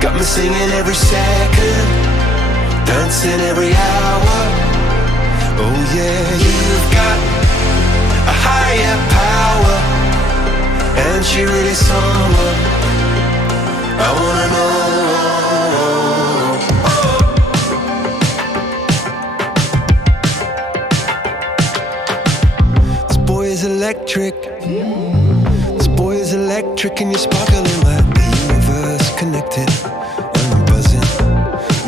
Got me singing every second, dancing every hour. Oh yeah, you've got a higher power, and she really someone I wanna know. This boy is electric. This boy is electric, and you're sparkling like the universe connected. And I'm buzzing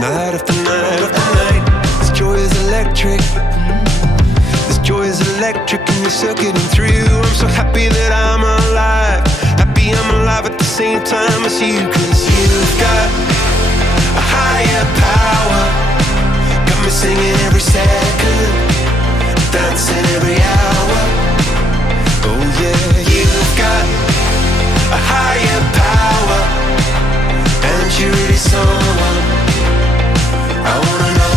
night after night after night. This joy is electric. This joy is electric, and you're circuiting through. I'm so happy that I'm alive. Happy I'm alive at the same time as you. 'Cause you've got a higher power. Got me singing every second, dancing every hour. Oh yeah, you've got a higher power, and you're really someone I wanna know.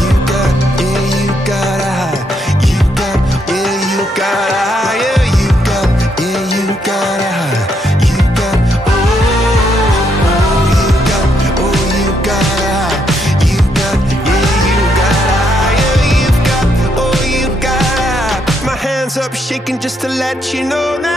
You got, yeah, you got a high. You got, yeah, you got a higher. You got, yeah, you got a high. You got, oh, you got, oh, you got a high. You got, yeah, you got a higher. You've got, oh, you got a high. My hands up shaking just to let you know now.